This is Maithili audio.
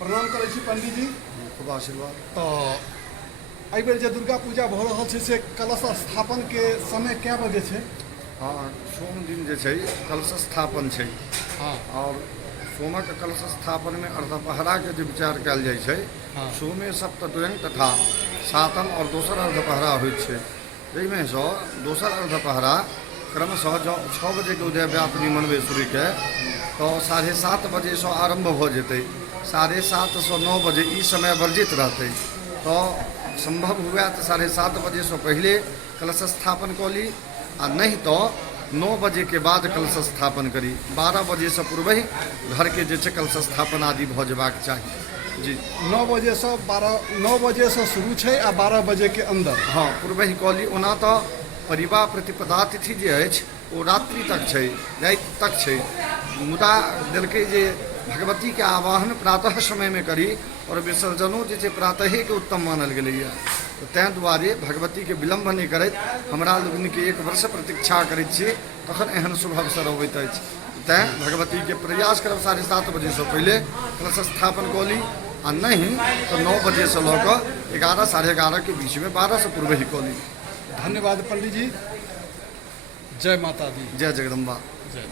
प्रणाम करै छी पंडित जी। खूब आशीर्वाद। तो एहि बेर जे दुर्गा पूजा भऽ रहल छै से कलश स्थापन के समय क्या बजे छै? हाँ, सोम दिन जे छै कलश स्थापन छै। हाँ और सोमक कलश स्थापन में अर्धपहरा के जो विचार कयल जाइ छै, हाँ सोमे सप्तद्वयं तथा सातम और दोसर अर्धपहरा होइत छै। जाहिमे सँ दोसर अर्धपहरा क्रमशः जँ 6 बजे के उदय व्यापनी मनबै सूर्य के तो 7:30 बजे से आरंभ भ जेतै। 7:30 से 9 बजे ई समय वर्जित रहतै। तो संभव हुए तो 7:30 बजे से पहले कलश स्थापन कऽ ली, आ नहीं तो 9 बजे के बाद कलश स्थापन करी। 12 बजे से पूर्व ही घर के जे छै कलश स्थापन आदि भ जेबाक चाही। जी 9 बजे से 9 बजे से शुरू छै आ 12 बजे के अंदर। हाँ, पूर्व ही कऽ ली। ओना तो परिवार प्रतिपदा तिथि जे अछि ओ रात्रि तक छै, राति तक छै। मुदा देलकै जे भगवती के आवाहन प्रातः समय में करी और विसर्जनो जे छै प्रातः के उत्तम मानल गेलैए। तो तैं दुआरे भगवती के विलम्ब नहीं करैत हमरा लोगन के 1 वर्ष प्रतीक्षा करैत छियै, तखन एहन शुभ अवसर अबैत अछि। तैं भगवती के प्रयास करब 7:30 बजे से पहले कलश स्थापन कऽ ली, आ नहीं तो 9 बजे से लऽ कऽ 11 साढ़े 11 के बीच में 12 से पूर्व ही कऽ ली। धन्यवाद पंडित जी। जय माता दी। जय जगदम्बा। जय